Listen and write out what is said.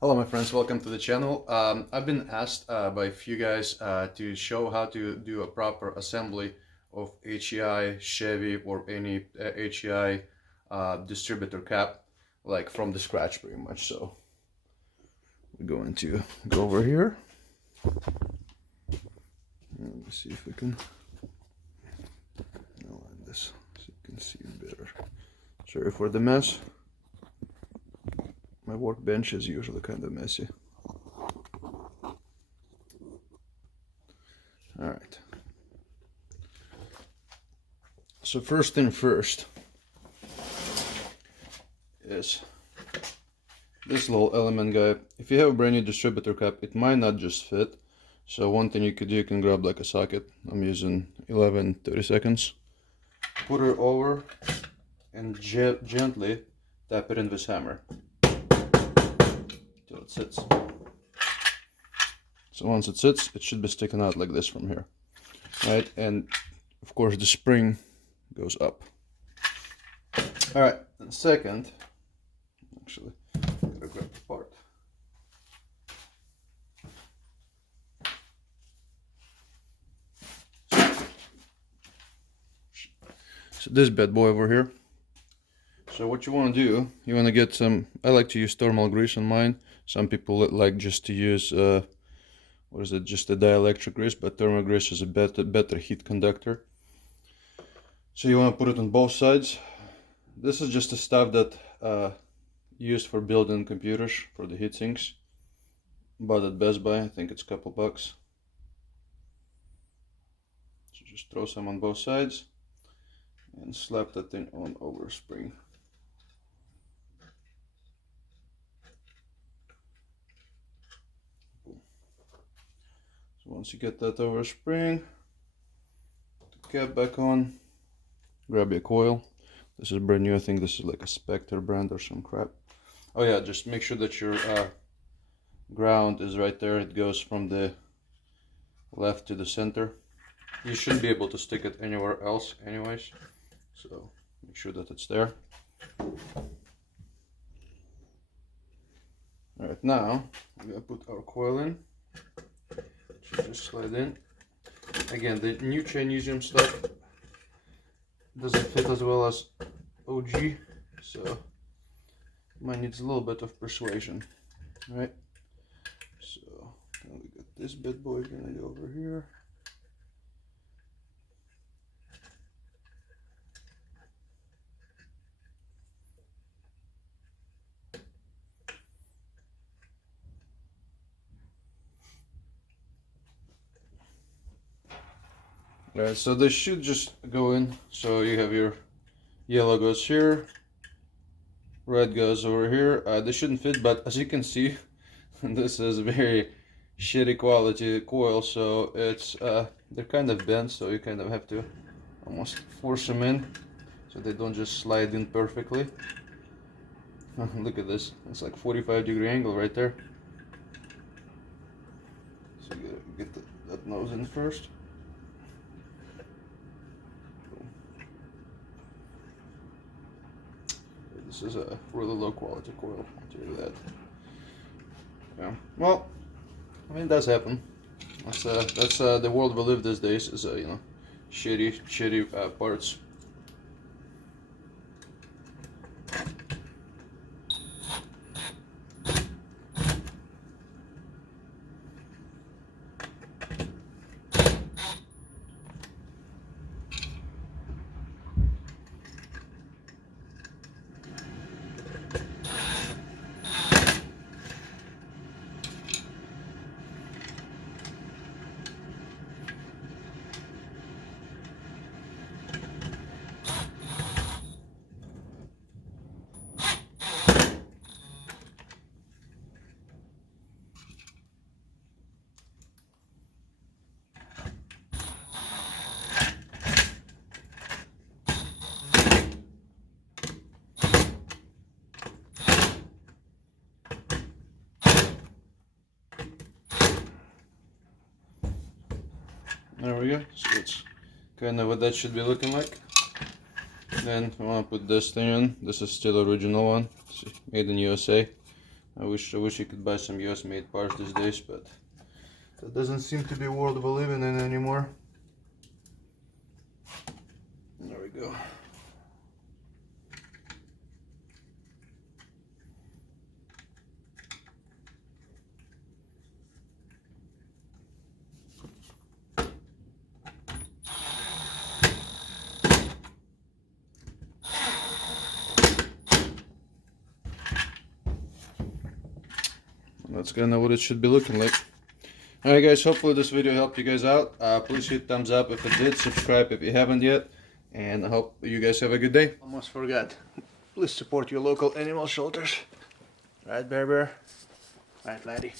Hello my friends, welcome to the channel. I've been asked by a few guys to show how to do a proper assembly of HEI, Chevy or any HEI distributor cap, like from the scratch pretty much. So we're going to go over here. Let me see if we can align this so you can see it better. Sorry for the mess. My workbench is usually kind of messy. Alright. So first thing first is this little element guy. If you have a brand new distributor cap, it might not just fit. So one thing you could do, you can grab like a socket. I'm using 11/32. Put it over and gently tap it in this hammer till it sits. So once it sits, it should be sticking out like this from here, right? And of course the spring goes up. All right, and second, actually, gotta grab the part. So this bad boy over here. So what you want to do, you want to get some, I like to use thermal grease on mine. Some people like just to use, what is it, just a dielectric grease, but thermal grease is a better heat conductor. So you want to put it on both sides. This is just the stuff that used for building computers, for the heat sinks. Bought at Best Buy, I think it's a couple bucks. So just throw some on both sides and slap that thing on over a spring. So once you get that over a spring, put the cap back on, grab your coil. This is brand new, I think this is like a Spectre brand or some crap. Oh yeah, just make sure that your ground is right there. It goes from the left to the center. You shouldn't be able to stick it anywhere else anyways, so make sure that it's there. Alright, now we're gonna put our coil in. It should just slide in. Again, the new Chinesium stuff doesn't fit as well as OG, so mine needs a little bit of persuasion, right? So now we got this bad boy gonna go over here. Alright, so this should just go in. So you have your yellow goes here, red goes over here. This shouldn't fit, but as you can see, this is very shitty quality coil, so it's they're kind of bent, so you kind of have to almost force them in so they don't just slide in perfectly. Look at this, it's like 45-degree angle right there. So you gotta get that nose in first. This is a really low quality coil, I'll tell you that. Yeah, well, I mean, it does happen. That's the world we live these days, is you know, shitty parts. There we go. So that's kind of what that should be looking like. Then I want to put this thing in. This is still original one. It's made in USA. I wish you could buy some US made parts these days, but that doesn't seem to be the world we're living in anymore. There we go. That's kind of what it should be looking like. Alright guys, hopefully this video helped you guys out. Please hit thumbs up if it did, subscribe if you haven't yet, and I hope you guys have a good day. Almost forgot. Please support your local animal shelters. Right, Bear Bear? Right, Laddie?